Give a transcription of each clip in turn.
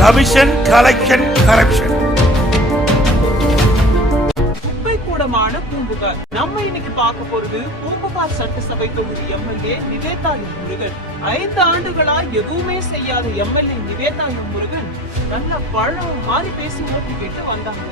Commission, collection, corruption. கூடமான பூம்புகார். நம்ம இன்னைக்கு பார்க்க போறது பூம்புகார் சட்டசபை தொகுதி எம்எல்ஏ நிவேதா முருகன். 5 ஆண்டுகளா எதுவுமே செய்யாத எம்எல்ஏ நிவேதா முருகன் நல்ல பழம் மாதிரி பேசி ஓட்டு கேட்டு வந்தாங்க.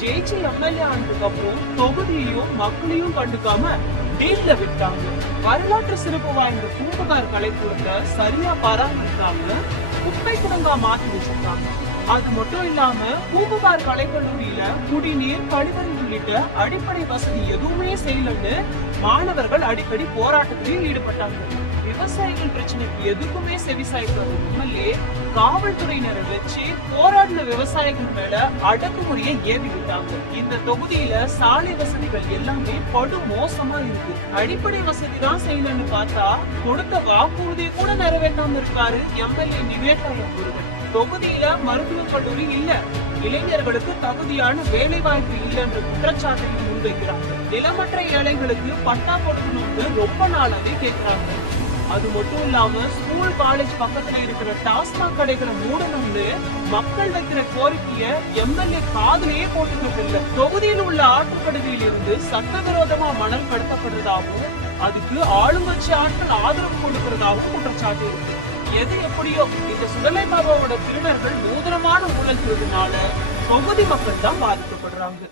ஜெயிச்சு எம்எல்ஏ ஆனதுக்கு அப்புறம் தொகுதியையும் மக்களையும் கண்டுக்காம டீல்ல விட்டாங்க. வரலாற்று சிறப்பு வாய்ந்த பூம்புகார் கலைக்கூடத்தை சரியா பராமரிக்காம குப்பை குடங்கா மாத்தி வச்சிருக்காங்க. அது மட்டும் இல்லாம பூம்புகார் கலைக்கல்லூரியில குடிநீர், கழிவறை உள்ளிட்ட அடிப்படை வசதி எதுவுமே செய்யலன்னு மாணவர்கள் அடிக்கடி போராட்டத்தில் ஈடுபட்டாங்க. விவசாயிகள் பிரச்சனைக்கு எதுக்குமே செவிசாய்க்காத எம்எல்ஏ காவல்துறையினரை வச்சு போராடின விவசாயிகள் மேல அடக்குமுறையை ஏவி விட்டாங்க. இந்த தொகுதியில சாலை வசதிகள் எல்லாமே படு மோசமா இருக்கு. அடிப்படை வசதி தான் செய்யலன்னு பார்த்தா கொடுத்த வாக்குறுதியை கூட நிறைவேற்றாம இருக்காரு எம்எல்ஏ நிவேதா முருகன். தொகுதியில மருத்துவக் கல்லூரி இல்ல, இளைஞர்களுக்கு தகுதியான வேலை வாய்ப்பு இல்லைன்ற குற்றச்சாட்டை முன்வைக்கிறாங்க. நிலமற்ற ஏழைகளுக்கு பட்டா கொடுக்கணும்னு ரொம்ப நாளாவே கேட்கிறாங்க. அது மட்டும் இல்லாம ஸ்கூல், காலேஜ் பக்கத்துல இருக்கிற டாஸ்மாக் கடைகளை மூடணும்னு மக்கள் வைக்கிற கோரிக்கைய எம்எல்ஏ காதுலயே போட்டுக்கிறது இல்ல. தொகுதியில் உள்ள ஆற்றுப்படுகையில் இருந்து சட்டவிரோதமா மணல் கடத்தப்படுறதாகவும் அதுக்கு ஆளுங்கட்சி ஆட்கள் ஆதரவு கொடுக்கிறதாகவும் குற்றச்சாட்டு இருக்கு. எது எப்படியோ இந்த சுடலை பாபாவோட திருநர்கள் நூதனமான ஊழல் செய்வதனால தொகுதி மக்கள் தான் பாதிக்கப்படுறாங்க.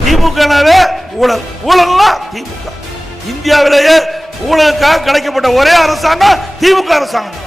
திமுகவே ஊழல், ஊழல்லாம் திமுக. இந்தியாவிலேயே ஊழலுக்காக கிடைக்கப்பட்ட ஒரே அரசாங்கம் திமுக அரசாங்கம்.